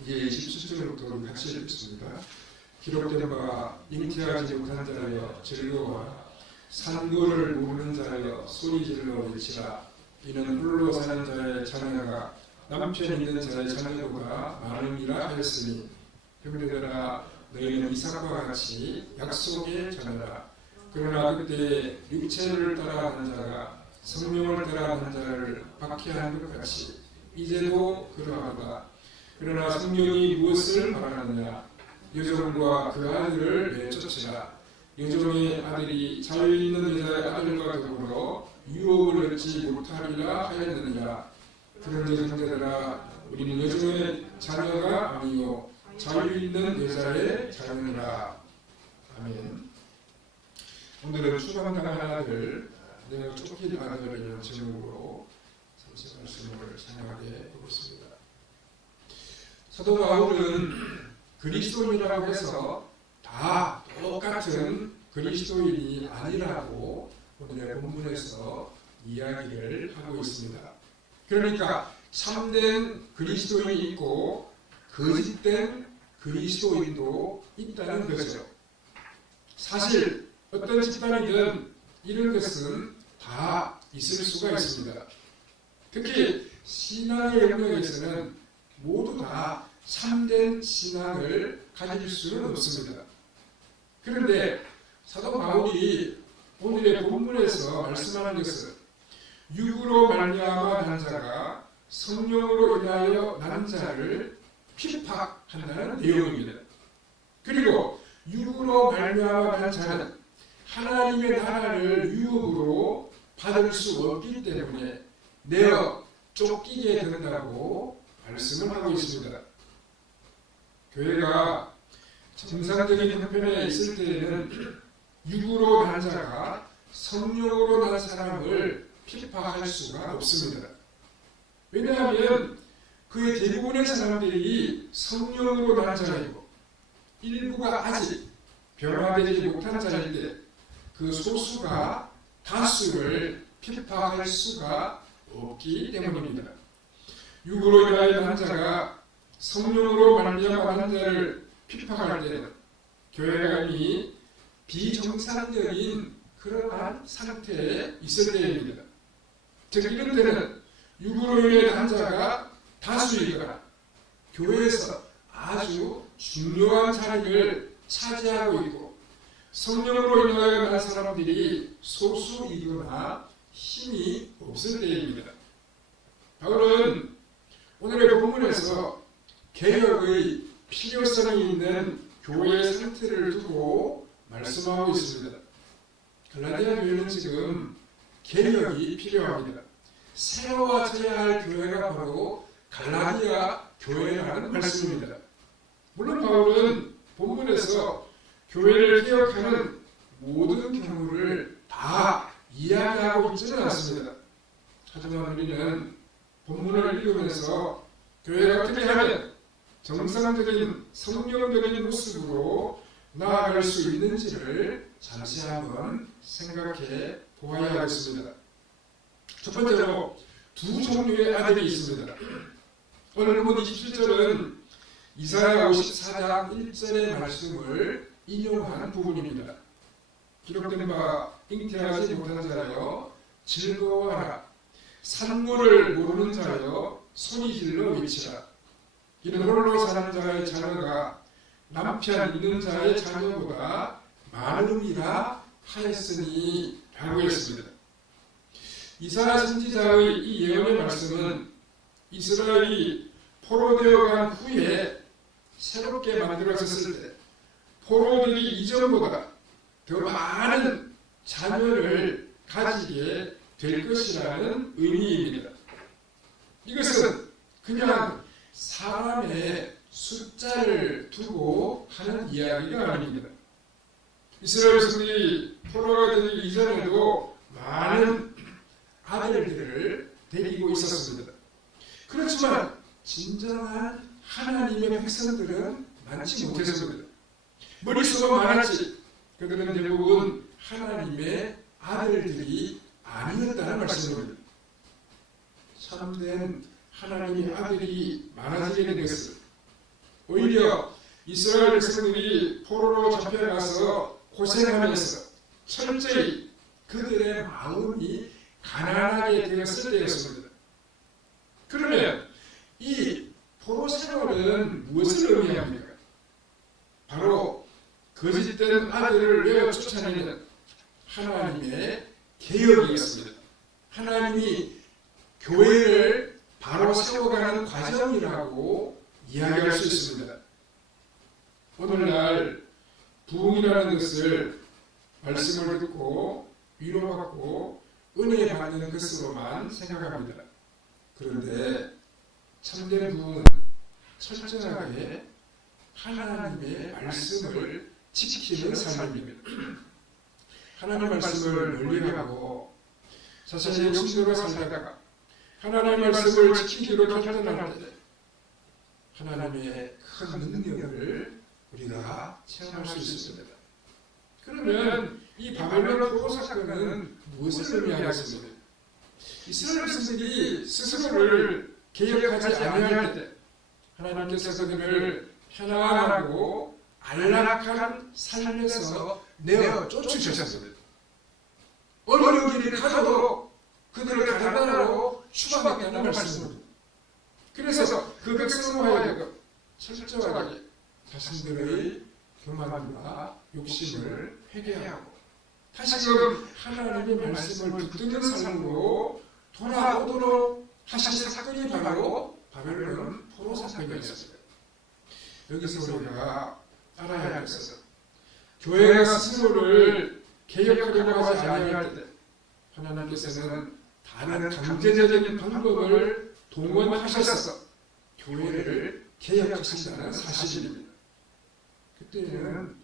이제 17절부터 같이 읽겠습니다. 기록된 바 잉태하지 못한 자여 즐거워하라. 산고를 모르는 자여 소리 질러 외치라. 이는 홀로 사는 자의 자녀가 남편 있는 자의 자녀보다 많음이라 하였으니 형제들아 너희는 이삭과 같이 약속의 자녀라. 그러나 그때 육체를 따라하는 자가 성령을 따라하는 자를 박해하는 것 같이 이제도 그러하다 그러나 성령이 무엇을 바라느냐? 여종과 그 아들을 내쫓으라. 여종의 아들이 자유 있는 여자의 아들과 더불어 유혹을 얻지 못하리라 하였느니라. 그런 형제들아 우리는 여종의 자녀가 아니요 자유 있는 여자의 자녀라. 아멘. 오늘은 추방당한 아들 내가 쫓길 아들이라는 제목으로 잠시 말씀을 생각해 보겠습니다 사도 바울은 그리스도인이라고 해서 다 똑같은 그리스도인이 아니라고 오늘의 본문에서 이야기를 하고 있습니다. 그러니까 참된 그리스도인이 있고 거짓된 그리스도인도 있다는 거죠. 사실 어떤 집단이든 이런 것은 다 있을 수가 있습니다. 특히 신앙의 영역에서는 모두 다 참된 신앙을 가질 수는 없습니다. 그런데 사도 바울이 오늘의 본문에서 말씀하는 것은 육으로 말미암아 난 자가 성령으로 인하여 난 자를 핍박한다는 내용입니다. 그리고 육으로 말미암아 난 자는 하나님의 나라를 유혹으로 받을 수 없기 때문에 내어 쫓기게 된다고 말씀을 하고 있습니다. 교회가 정상적인 형편에 있을 때에는 육으로 난 자가 성령으로 난 사람을 핍박할 수가 없습니다. 왜냐하면 그의 대부분의 사람들이 성령으로 난 자이고 일부가 아직 변화되지 못한 때그 소수가 다수를 핍박할 수가 없기 때문입니다. 육으로 인하여 난 자가 성령으로 말미암아 난 자를 핍박할 때는 교회가 이미 비정상적인 그러한 상태에 있을 때입니다. 즉 이런 때는 육으로 인해 난 자가 다수이거나 교회에서 아주 중요한 자리를 차지하고 있고 성령으로 인하여 난 사람들이 소수이거나 힘이 없을 때입니다. 바울은 오늘의 본문에서 개혁의 필요성이 있는 교회의 상태를 두고 말씀하고 있습니다. 갈라디아 교회는 지금 개혁이 필요합니다. 새로워져야 할 교회가 바로 갈라디아 교회라는 말씀입니다. 물론 바울은 본문에서 교회를 개혁하는 모든 경우를 다 이야기하고 있지는 않습니다. 하지만 우리는 본문을 읽으면서 교회가 어떻게 정상적인 성령적인 모습으로 나아갈 수 있는지를 잠시 한번 생각해 보아야 하겠습니다. 첫 번째로 두 종류의 아들이 있습니다. 오늘 본 27절은 이사야 54장 1절의 말씀을 인용한 부분입니다. 기록된 바 잉태하지 못한 자여 즐거워하라 산물을 모르는 자여 소리 질러 외치라 이는 홀로 사는 자의 자녀가 남편 있는 자의 자녀보다 많음이라 하였으니 라고 했습니다. 이사야 선지자의 이 예언의 말씀은 이스라엘이 포로되어 간 후에 새롭게 만들어졌을 때 포로들이 이전보다 더 많은 자녀를 가지게 될 것이라는 의미입니다. 이것은 그냥 사람의 숫자를 두고 하는 이야기가 아닙니다. 이스라엘 백성들이 포로가 되기 이전에도 많은 아들들을 데리고 있었습니다. 그렇지만 진정한 하나님의 백성들은 많지 못했습니다. 머릿수가 많았지 그들은 대부분 하나님의 아들들이 아니었다는 말씀입니다. 참된 하나님의 아들이 많아지게 된 것은 오히려 이스라엘 백성들이 포로로 잡혀가서 고생하면서 철저히 그들의 마음이 가난하게 되었을 때였습니다. 그러면 이 포로 생활은 무엇을 의미합니까? 바로 거짓된 아들을 내어 쫓아내는 하나님의 개혁이었습니다. 하나님이 교회를 바로 세워가는 과정이라고 이야기할 수 있습니다. 오늘날 부흥이라는 것을 말씀을 듣고 위로받고 은혜 받는 것으로만 생각합니다. 그런데 참된 부흥은 철저하게 하나님의 말씀을 지키는 삶입니다. 하나님 말씀을 멀리하고 자신의 욕심대로 살다가 하나님의 말씀을 지키기로 결단할 때 하나님의 큰 능력을 우리가 체험할 수 있습니다. 그러면 이 바벨론 포로 사건은 무엇을 의미하겠습니까? 이스라엘 백성들이 스스로를 개혁하지 아니할 때 하나님께서 그들을 편안하고 안락한 삶에서 내어 쫓으셨습니다. 어려운 길을 가도 그들을 가난하고 추방했다는 말씀입니다. 그래서 그 백성으로 하여금 철저하게 자신들의 교만과 욕심을 회개하고 다시금 하나님의 말씀을 붙드는 삶으로 돌아오도록 하신 사건이 바로 바벨론 포로 사건이었습니다. 여기서 우리가 알아야 할 것은 교회가 스스로를 개혁하려고 하지 아니할 때 하나님께서는 다른 강제적인 방법을 동원하셔서 교회를 개혁하신다는 사실입니다. 그때는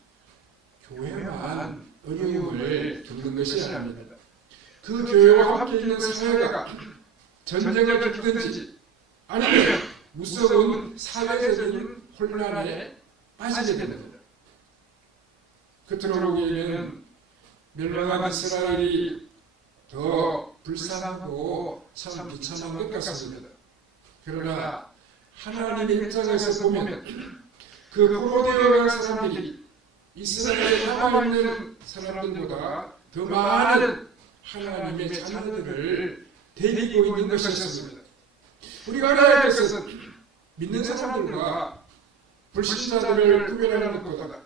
교회만 어려움을 겪는 것이 아닙니다. 그 교회와 함께 있는 사회가 전쟁을 겪든지 아니면 무서운 사회적인 혼란에 빠지게 됩니다. 그토록 우리는 멸망한 이스라엘이 더 불쌍하고 참 비참한 것 같습니다. 그러나 하나님의 입장에서 보면 그 포로되어 간 사람들이 이스라엘에 남아있는 사람들보다 더 많은 하나님의 자녀들을 데리고 있는 것이었습니다. 우리가 알아야 할 것은 믿는 사람들과 불신자들을 구별하는 것보다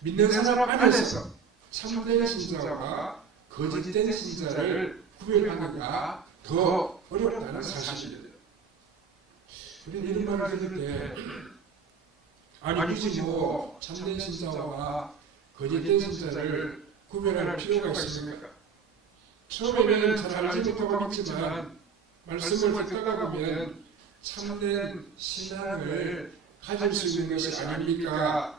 믿는 사람 안에서 참된 신자와 거짓된 신자를 구별하기가 더 어렵다는 사실입니다. 우리는 이런 말을 들을 때 아니 굳이 뭐 참된 신자와 거짓된 신자를 구별할 필요가 있습니까? 처음에는 잘 알지 못하겠지만 말씀을 듣다가 보면 참된 신앙을 가질 수 있는 것이 아닙니까?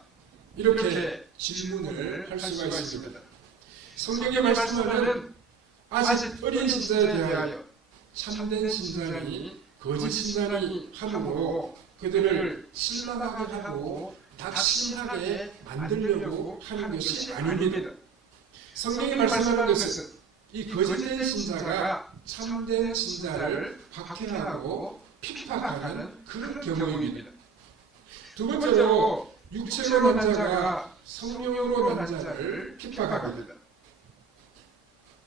이렇게 질문을 할 수가 있습니다. 성경에 말씀하는 아직 어린 신자에 대하여 참된 신자니 거짓 신자니 함으로 그들을 신랑하게 하고 낙심하게 만들려고 하는 것이 아닙니다. 성경이 말씀하는 것은 이 거짓된 신자가 참된 신자를 박해하고 핍박하는 그런 경우입니다. 두 번째로 육체로 난 자가 성령으로 난 자를 핍박합니다.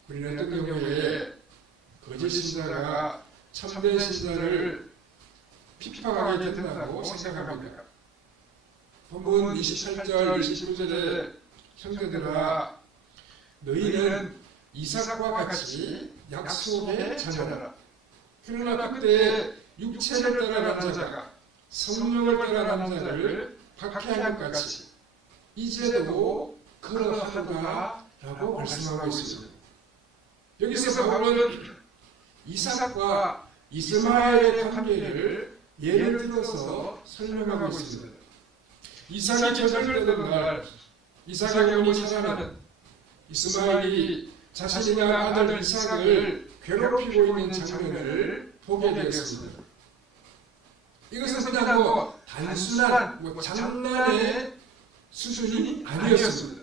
우리는 어떤 경우에 거짓 신자가 참된 신자를 핍박하게 된다고 생각합니다. 본문 28절 29절에 형제들아 너희는 이삭과 같이 약속의 자녀라. 그러나 그때 육체를 따라가는 자가 성령을 따라가는 자를 박해한 것 같이 이제도 그러하다라고 말씀하고 있습니다. 여기서 바울은 이삭과 이스마엘의 관계를 예를 들어서 설명하고 있습니다. 이삭이 저절되던 날 이삭의 어머니 사라는 이스마엘이 자신의 아들 이삭을 괴롭히고 있는 장면을 보게 되었습니다. 이것은 그냥 뭐 단순한 뭐 장난의 수준이 아니었습니다.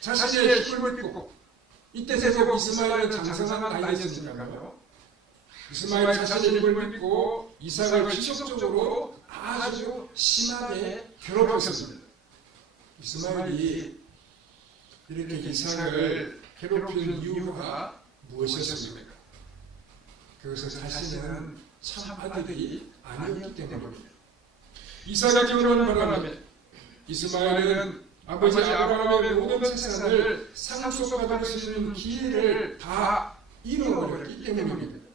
자신의 힘을 믿고 이때 세고 이스마엘은 장성한 나이였으니까요. 이스마엘 자신의 힘을 믿고 이삭을 지속적으로 아주 심하게 괴롭혔습니다. 이스마엘이 이렇게 이삭을 괴롭히는 이유가 무엇이었습니까? 그것은 자신은 참 아들이 아니었기 때문입니다. 이삭의 결혼을 바람에 이스마엘은 아버지 아브라함의 모든 재산을 상속받을 수 있는 기회를 다 잃어버렸기 때문입니다.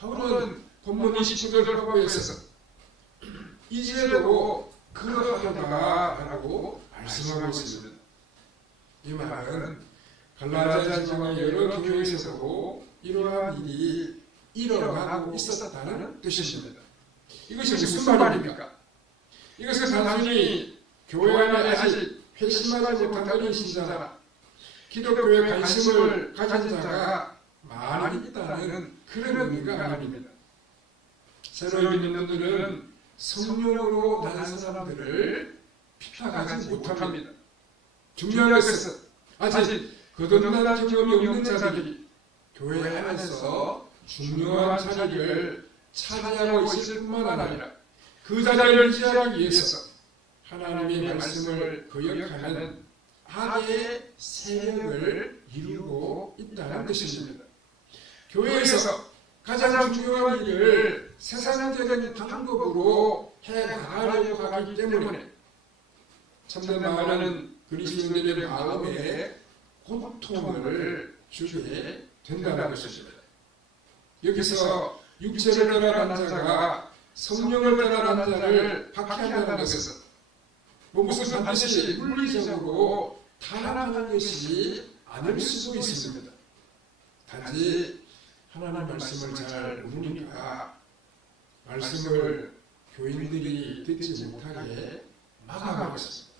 바울은 본문 29절 후보에서 이제도 그러하다라고 말씀하고 있습니다. 이 말은 갈라디아 지방의 여러 교회에서도 이러한 일이 일어나고 있었다는 뜻입니다. 이것이 무슨 말입니까? 이것은 단순히 교회 안에 아직 회심하지 못한 어린 신자나 기독교에 관심을 가진 자가 많이 있다는 그런 의미가 아닙니다. 새로 믿는 분들은 성령으로 난 사람들을 비판하지 못합니다. 중요한 것은 아직 거듭난 경험이 없는 자들이 교회 안에서 중요한 자리를 차지하고 있을 뿐만 아니라 그 자리를 유지하기 위해서 하나님의 말씀을 거역하는 악의 세력을 이루고 있다는 뜻입니다. 교회에서 가장 중요한 일을 세상적인 방법으로 해 나가려고 하기 때문에 참된 많은 그리스도인들의 마음에 고통을 주게 된다는 것입니다. 여기서 육체를 따라간 자가 성령을 따라간 자를 박해한다는 것은 뭐 무슨 반드시 물리적으로 타락하는 것이 아닐 수도 있습니다. 단지 하나님 말씀을 잘 모르니까 말씀을 교인들이 듣지 못하게 막아가고 있습니다.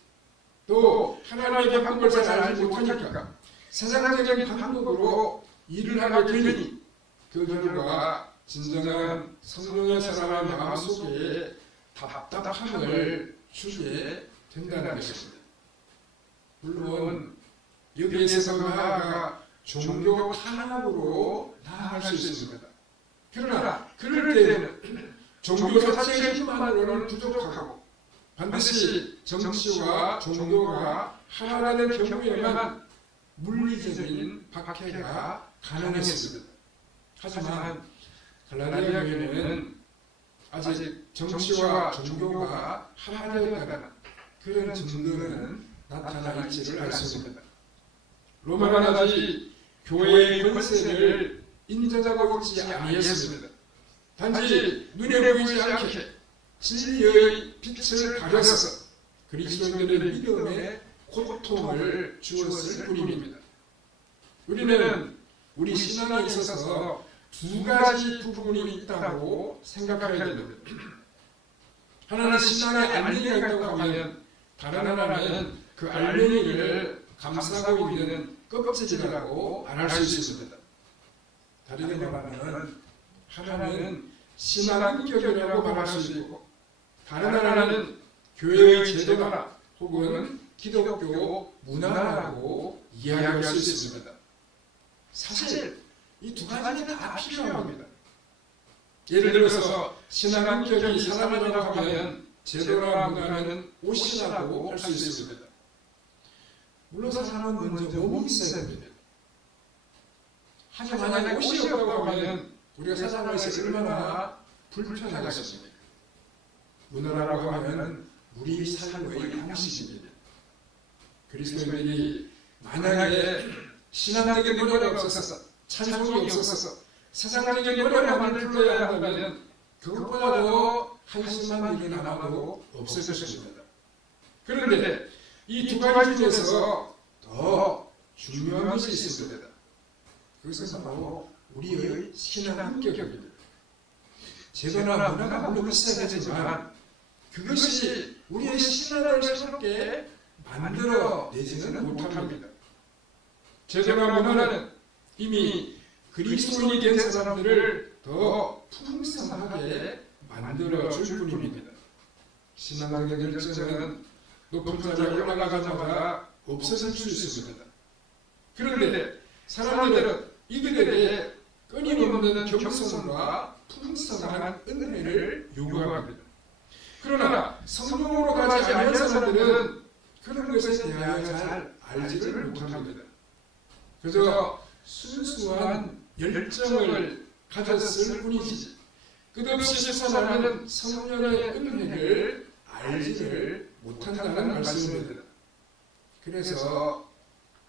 또 하나님의 방법을 잘 알지 못하니까 세상적인 방법으로 일을 하게 되니 그 결과 진정한 성령의 사람의 마음 속에 답답함을 주게 된다는 것입니다. 물론 여기에서 나아가 종교 탄압으로 나아갈 수 있습니다. 그러나 그럴 때는 종교 자체의 힘만으로는 부족하고 반드시 정치와 종교가 하나라는 경우에만 물리적인 박해가 가능했습니다. 하지만 갈라디아 교회는 아직 정치와 종교가 하나되었다는 그런 증거는 나타나 있지를 않습니다. 아직 교회의 권세를 인정하고 있지 아니했습니다. 단지 눈에 보이지 않게 진리의 빛을 가려서 그리스도인들의 믿음에 고통을 주었을 뿐입니다. 우리는 우리 신앙에 있어서 두 가지 부분이 있다고 생각해야 됩니다. 하나는 신앙의 알맹이가 있다고 하면 다른 하나는 그 알맹이를 감싸고 있는 껍질이라고 말할 수 있습니다. 다르게 말하면 하나는 신앙인격이라고 말할 수 있고 다른 하나는 교회의 제도나 혹은 기독교 문화라고 이야기할 수 있습니다. 사실 이 두 가지는 다 필요합니다. 예를 들어서 신앙인격이 사람이라고 하면 제도나 문화는 옷이라고 할 수 있습니다. 물론 사람은 먼저 몸이 있어야 됩니다. 하지만 만약에 옷이 없다고 하면 우리가 세상에서 얼마나 불편하겠습니까? 문화라고 하면 우리 삶의 양식입니다. 그리스도인들이 만약에 신앙적인 노래가 없어서 찬송이 없어서 세상적인 노래만 불러야 한다면 그것보다도 한심한 일이 남아도 없을 것입니다. 그런데 이 두 가지 중에서 더 중요한 것이 있습니다. 그것은 바로 우리의 신앙격입니다. 제도나 문화가 물론 있어야 되지만 그것이 우리의 신앙을 새롭게 만들어 내지는 못합니다. 제도나 문화는 이미 그리스도인이 된 사람들을 더 풍성하게 만들어 줄 뿐입니다. 신앙의 결정은 높은 자리에 올라가자마자 없어질 수 있습니다. 그런데 사람들은 이들에게 끊임없는 겸손과 풍성한 은혜를 요구합니다. 그러나 성령으로 가지 않는 사람들은 그런 것에 대하여 잘 알지를 못합니다. 그저 순수한 열정을 가졌을 뿐이지 끝없이 솟아나는 성령의 은혜를 알지를 못한다는 말씀입니다. 그래서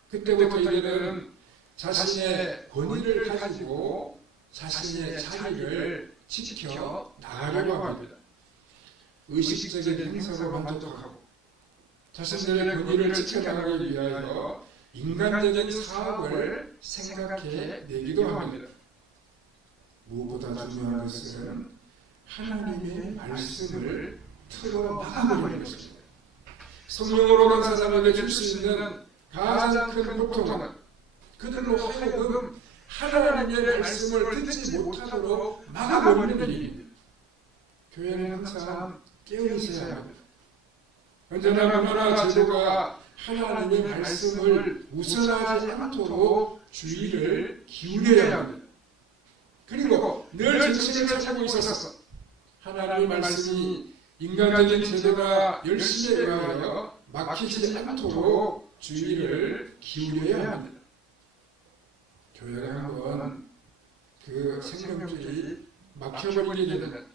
그때부터 이들은 자신의 권위를 가지고 자신의 자리를 지켜 나가려고 합니다. 의식적인 행사로 만족하고 자신들의 권위를 지켜나가기 위하여 인간적인 사업을 생각해 내기도 합니다. 무엇보다 중요한 것은 하나님의 말씀을 틀어 막아버리는 것입니다. 성령으로 난 사람에게 줄 수 있는 가장 큰 고통은 그들로 하여금 하나님의 말씀을 듣지 못하도록 막아버리는 일입니다. 교회는 항상 깨어있어야 합니다. 언제나 문화나 제도가 하나님의 말씀을 우선하지 않도록 주의를 기울여야 합니다. 그리고 늘 정신을 차고 있어서 하나님의 말씀이 인간적인 제도가 열심히 의하여 막히지 않도록 주의를 기울여야 합니다. 교회가 한번 그 생명줄이 막혀버리게 되면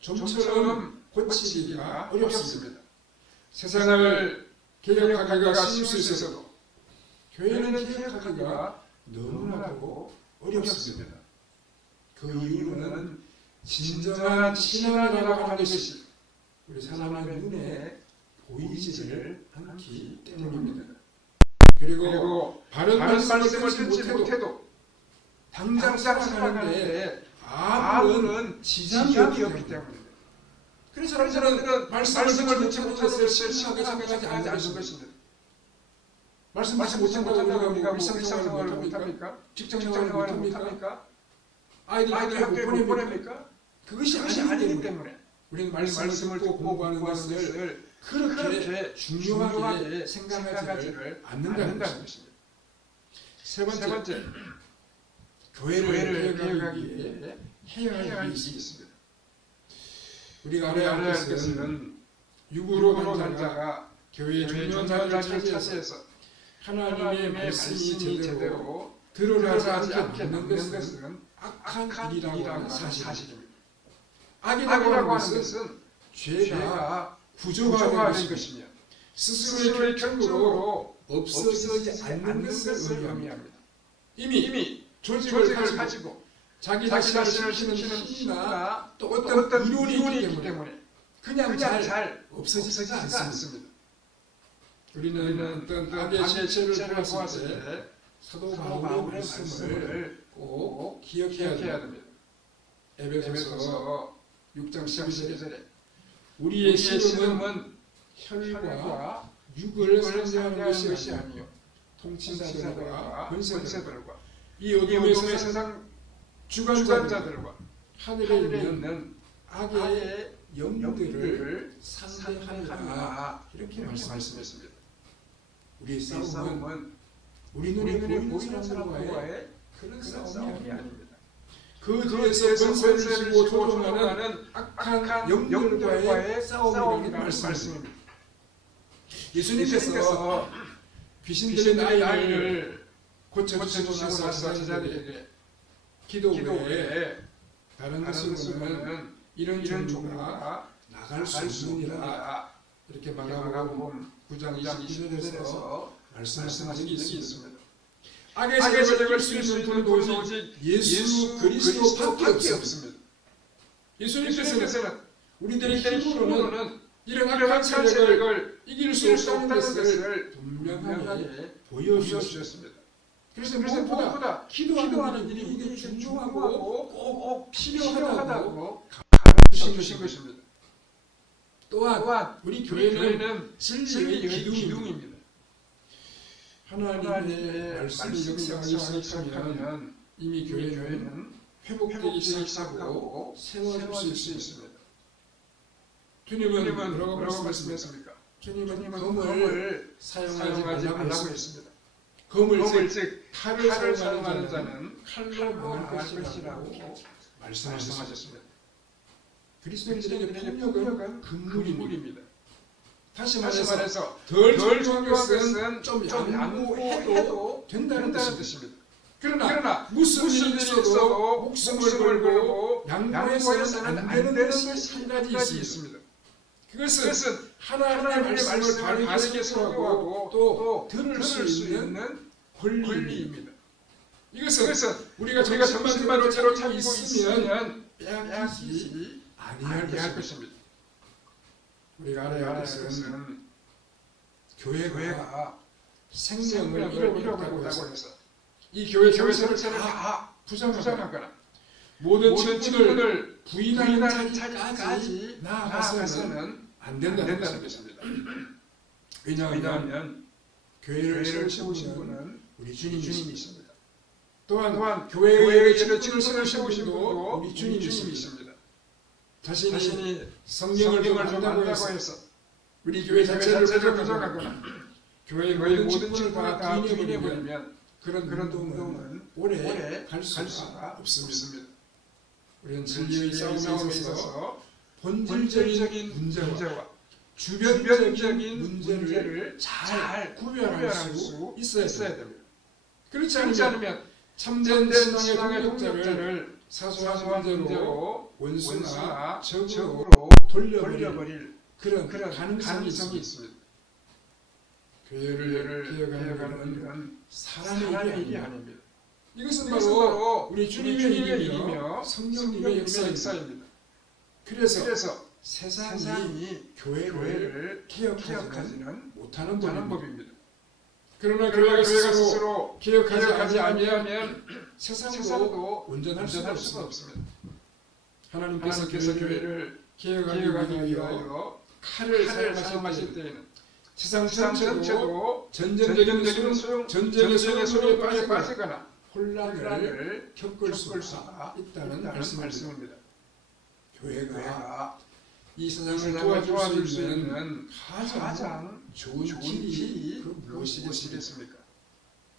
좀처럼 고치기가 어렵습니다. 세상을 개혁하기가 쉬울 수 있어도 교회는 개혁하기가 너무나도 어렵습니다. 그 이유는 진정한 신앙이라고 하는 것이 우리 사람의 눈에 보이지를 않기 때문입니다. 그리고 바른 말씀을 듣지 못해도 당장 살아가는데 아무런 지장이 없기 때문입니다. 그래서 사람들은 말씀을 듣지 못했을 심하게 생각하지 않는 것입니다. 말씀 듣지 못한다고 우리가 일상생활을 못합니까? 직장생활을 못합니까? 아이들 학교에 못 보냅니까? 그것이 아니기 때문에 우리는 말씀을 듣고 공부하는 것을 그렇게 중요하게 생각하지를 않는다는 것입니다. 세 번째, 교회를 개혁하기 위해 해야 할 일이 있습니다. 우리가 알아야 할 것은 육으로 단 자가 교회의 중요한 자리를 차지해서 하나님의 말씀이 제대로 드러나지 않게 막는 것은 악한 일이라고 하는 사실입니다. 악이라고 하는 것은 죄가 구조화된 것이며 스스로의 결정으로 없어지지 않는 것을 의미합니다. 이미 조직을 가지고 자기 자신을 지키는 힘이나 또 어떤 이론이 있기 때문에 그냥 잘 없어지지 않습니다. 우리는 어떤 악의 실체를 보았을 때 사도 바울의 말씀을 꼭 기억해야 됩니다. 에베소서 6장 12절에 우리의 씨름은 혈과 육을 상대하는 것이 아니요 통치자들과 권세들과 이 어둠의 세상 주관자들과 하늘에 있는 악의 영들을 상대하느라 이렇게 말씀했습니다. 우리의 싸움은 우리 눈에 보이는 사람과의 그런 싸움이 아닙니다. 그 뒤에서 권세를 조종하는 악한 영들과의 싸움이라는 말씀입니다. 예수님께서 귀신들의 나이를 고쳐주시고 나서 제자들에게 기도 후에 다른 것으로는 이런 종류가 나갈 수 없느니라 이렇게 마가복음 9장 22절에서 말씀하신 적이 있습니다. 악의 세력을 수 있는 분은 오직 예수 그리스도밖에 없습니다. 예수님께서는 우리들의 힘으로는 이런 악한 세력을 이길 수 없다는 것을 분명하게 보여주셨습니다. 그래서 무엇보다 기도하는 일이 이게 중요하고 꼭 필요하다고 가르치신 것입니다. 또한 우리 교회는 진리의 기둥입니다. 하나님의 말씀이 역사하기 시작하면 이미 교회는 회복되기 시작하고 세워질 수 있습니다. 주님은 뭐라고 말씀했습니까? 주님은 검을 사용하지 말라고 했습니다. 검을 즉 칼을 사용하는 자는 칼로 먹을 것이라고 말씀하셨습니다. 그리스도인들에게 폭력은 금물입니다. 다시 말해서 덜덜 것은 좀 좀 양보해도 된다는 된다는 뜻입니다. 그러나 그러나 무슨 무슨 일이 있어도 목숨을 걸고 양보해서는 안안 되는 것이 한한 가지 있습니다. 있습니다. 그것은 그것은 하나님의 말씀을 바르게 설교하고 또 또 들을 수 있는 권리입니다. 이것은 이것은 우리가 우리가 정신만 정신만으로 차리고 있으면 빼앗기지 아니할 것입니다. 것입니다. 우리가 알아야 할 것은 것은 교회가 교회가 생명을 잃어버렸다고 해서 해서 이 교회 교회 전체를 다다 부정하거나 부정하거나 모든 직분을 부인하는 자리까지 나아가서는 안안 된다는 것입니다. 왜냐하면 교회를 세우신 분은 우리 주님이십니다. 또한 또한 교회의 직분을 세우신 분도 우리 주님이십니다. 자신이 성경을 좀 안다고 해서 우리 교회 자체를 부정하거나 교회의 모든 직분을 다다 부인해버리면 그런 그런 운동은 오래 갈 수가 없습니다. 우리는 진리의 진리의 싸움에 싸움에 있어서 있어서 본질적인 문제와 주변적인 문제를 잘잘 구별할 수 있어야 됩니다. 그렇지 않으면 참된 신앙의 동력자를 사소한 문제로 원수나 적으로 돌려버릴 그런 그런 가능성이 가능성이 있습니다. 교회를 것은 일은 사람의 사람의 일이 아닙니다. 이것은 바로 우리 주님의 주님의 일이며 성령님의 역사입니다. 그래서 그래서 세상이 교회를 교회를 개혁하지는 못하는 법입니다. 그러나 교회가 스스로 기억하지 아니하면 세상도 온전할 수가 운전할 수가 없습니다. 하나님께서 교회를 기억하기 위하여 칼을 칼을 사용하실 때 때에는 세상 전체로 전쟁적인 소용, 전쟁의 소용에 빠지거나 혼란을 겪을 수가 있다는 말씀입니다. 교회가 이이 세상을 세상을 도와줄 수수 있는 가장 가장 좋은 좋은 길이 그 무엇이겠습니까?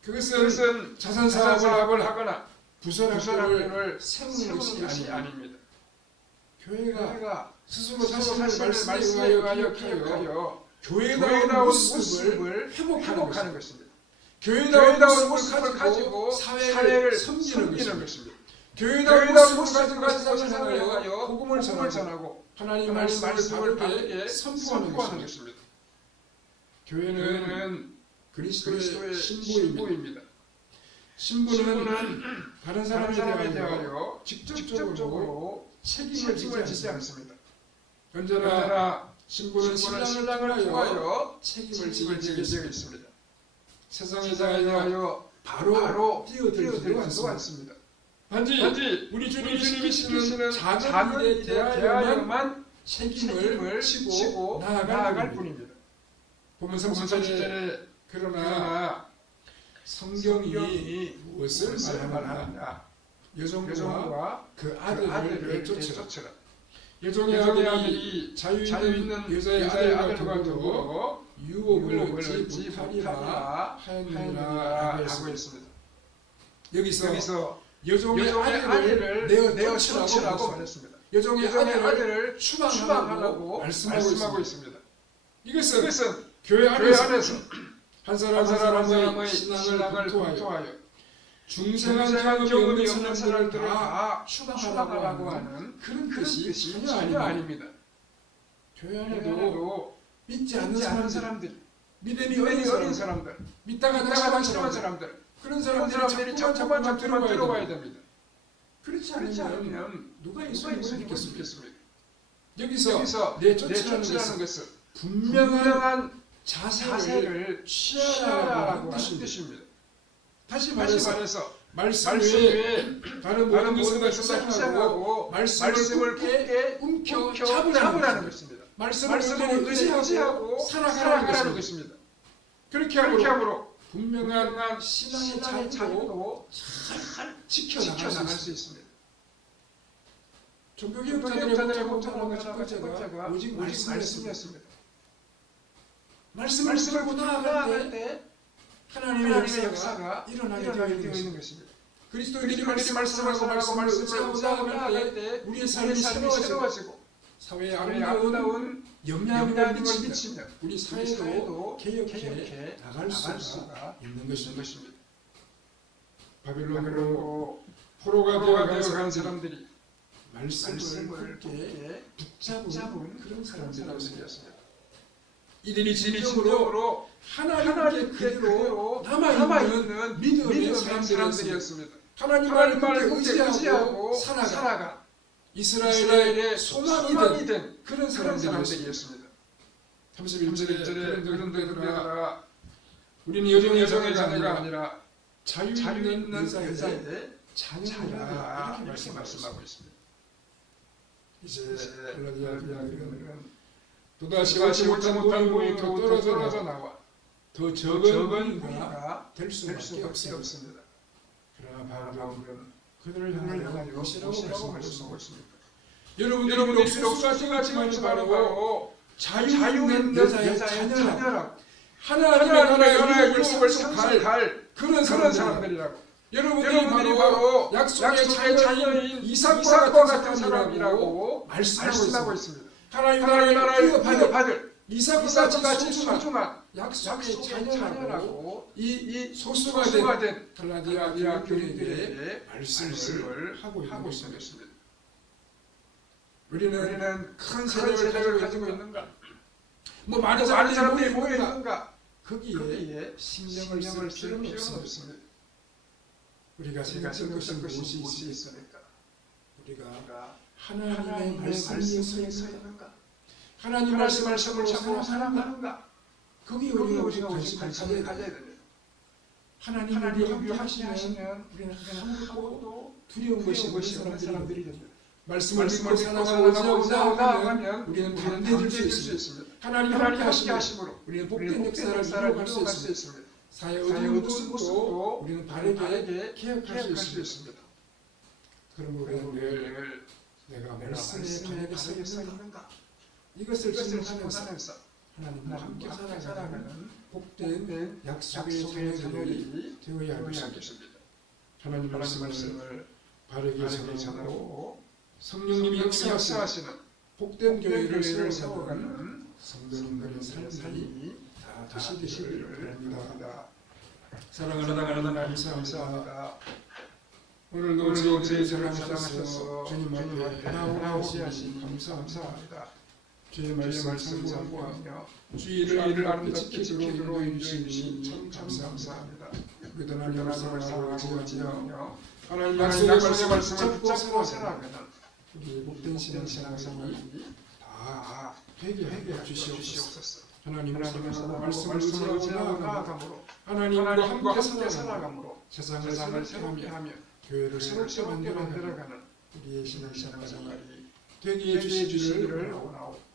그것은 그것은 자산 사업을 하거나 하거나 부설 부설 학교를 학교를 세우는 것이 아닙니다. 교회가 스스로 자신을 의하여 기억하여 교회다운 모습을 회복하는 것입니다. 교회다운 모습을 가지고 사회를 섬기는 것입니다. 가지고 세상을 세상을 향하여 향하여 복음을 전하고 하나님 말씀을 바르게 선포하는 것입니다. 교회는 그리스도의 신부입니다. 신부는 다른 사람에 대하여 직접적으로 책임을 지지 않습니다. 언제나 신부는 신랑을 통하여 책임을 지게 되어 있습니다. 세상에 대하여 바로, 뛰어들지도 않습니다. 단지 단지 우리 주님이 시키시는 작은 일에 대하여만 책임을 지고 지고 나아갈 뿐입니다. 뿐입니다. 보면 보면 30절에 30절에 그러나 성경이 성경이 무엇을 말하느냐 여종과 그그 아들을 내쫓으라. 여종의 아들이 자유 있는 여자의 아들과 더불어 유혹을 얻지 못하리라 하였느니라 하고. 했습니다. 여기서 여종의, 여종의 아들을 내어 내어 쫓으라고 말했습니다. 여종의 여종의 아들을 아들을 추방하라고 말씀하고, 있습니다. 이것은 이것은 교회 안에서 한 사람 한한 사람의 사람의 신앙을 검토하여 중생한 경험이 없는 사람들을 다다 추방하라고 하는 그런 뜻이 전혀 아닙니다. 교회 안에도 믿지 않는 사람들, 믿음이 어린 사람들, 믿다가 사람들, 사람들, 그런 사람들이 자꾸만 자꾸만 들어가야 됩니다. 그렇지 않으면 누가 예수님을 믿겠습니까? 여기서 내쫓으라는 내쫓으라는 것은 분명한 자세를 취하라고 하는 뜻입니다. 다시 말해서 말씀 외에 다른 모든 것을 희생하고 말씀을 굳게 움켜 잡으라는 것입니다. 말씀을 의지하고 살아가라는 것입니다. 그렇게 함으로 분명한 신앙의 자유도 잘 지켜나갈 수수 있습니다. 종교개혁자들의 목적은 첫 번째가 오직 오직 말씀이었습니다. 말씀을 붙들고 나아갈 때때 하나님의 역사가 일어나게 되어 있는 것입니다. 그리스도인들이 말씀을 전하고 말씀을 의지하고 나아갈 때때 우리의 삶이 새로워지고 사회에 아름다운 영향을 미치며 우리 사회도 개혁해 나갈 수가 있는 것입니다. 것입니다. 바빌론으로 포로가 되어간 사람들이 말씀을 함께 붙잡은 그런 사람들이었습니다. 사람들이었습니다. 이들이 진정으로 하나님께 그대로 남아있는 믿음의 사람들이었습니다. 하나님 말을 굳게 굳게 의지하고 살아가 이스라엘의 소망이 된 그런 사람들이었습니다. 사람들이었습니다. 31절에 31절에 그런 그런 데들아 데들아 우리는 자녀가 자녀가 아니라 아니라 자유 자유 있는 있는 여자의 여자의 자녀라 이렇게 말씀하고 말씀하고 있습니다. 이제 갈라디아 그들은 또다시 오지 못한 고인으로 떨어져 나와 더 적은 고인가 될될 수밖에 없습니다. 그러나 바울은 그들을 향하여 무엇이라고 말씀하고 있습니다. 있습니다. 여러분들이 여러분들이 비록 비록 수수가 수수가 지만 지만 바로 바로 자유 자유 있는 있는 여자의 여자의 자녀라. 하나님의 나라의 나라의 상속할 상속할 그런 그런 사람들이라 사람들이라고. 여러분들이 바로 약속의 자녀인 이삭과 같은 사람이라고 말씀하고 있습니다. 하나님 나라를 나라를 이어받을 이어받을 이삭과 이삭과 같이 같이 소중한 약속의 자녀라고 이 이 소수가 소수가 된된 갈라디아 교인들에게 말씀을 하고 있는 것입니다. 우리는 우리는 큰큰 세력을 가지고 있는가? 뭐 많은 많은 사람들이 모여 있는가? 거기에 신경을 쓸쓸 필요는 없습니다. 우리가 생각할 것이 무엇이 있습니까? 우리가 하나님의 서서 있는가? 하나님 말씀을 사랑하는가? 사랑하는가? 거기 우리가 우리가 오직 관심을 관심을 가져야 됩니다. 하나님 우리 함께 하시면 우리는 하고 두려운 것이 두려운 없는 것이 없는 사람들이 됩니다. 말씀을 믿고 믿고 살아가고 살아가고 나아가면 나아가면 우리는 담대해질 수수 있습니다. 하나님 함께 하심으로 우리는 복된 역사를 이루어갈 수 있습니다. 어두운 어두운 모습도 우리는 바르게 개혁할 수 있습니다. 그럼 우리는 늘늘 내가 말씀에 바르게 있는가? 이것을 질문하면서 하나님과 함께 살아가는 복된 약속의 자녀들이 되어야. 하겠습니다. 하나님 말씀을 바르게 전하고 성령님이 역사하시는 복된 교회를 세워가는 성도님들의 삶이 다 되시기를 바랍니다. 사랑하는 하나님 감사합니다. 오늘도 저희들을 사랑하셔서 주님 앞에 나오게 하신 감사합니다. 주의 주의 말씀 말씀 참고하고 참고하며 주의를 아름답게 아름답게 지키도록 지키도록 인도해 인도해 주시니 주시니 참참 감사합니다. 말씀을 사랑하고 사랑하고 지키며 하나님 약속의 말씀을 말씀을 붙잡고 살아가는 우리 복된 신앙생활이 다 되게 하게 주시옵소서. 하나님 사랑하고 말씀을 말씀을 의지하고 나아감으로 하나님과 함께 살아감으로 세상을 새롭게 하며 교회를 새롭게 만들어가는 우리의 신앙생활이 되게 해주시기를 원하옵고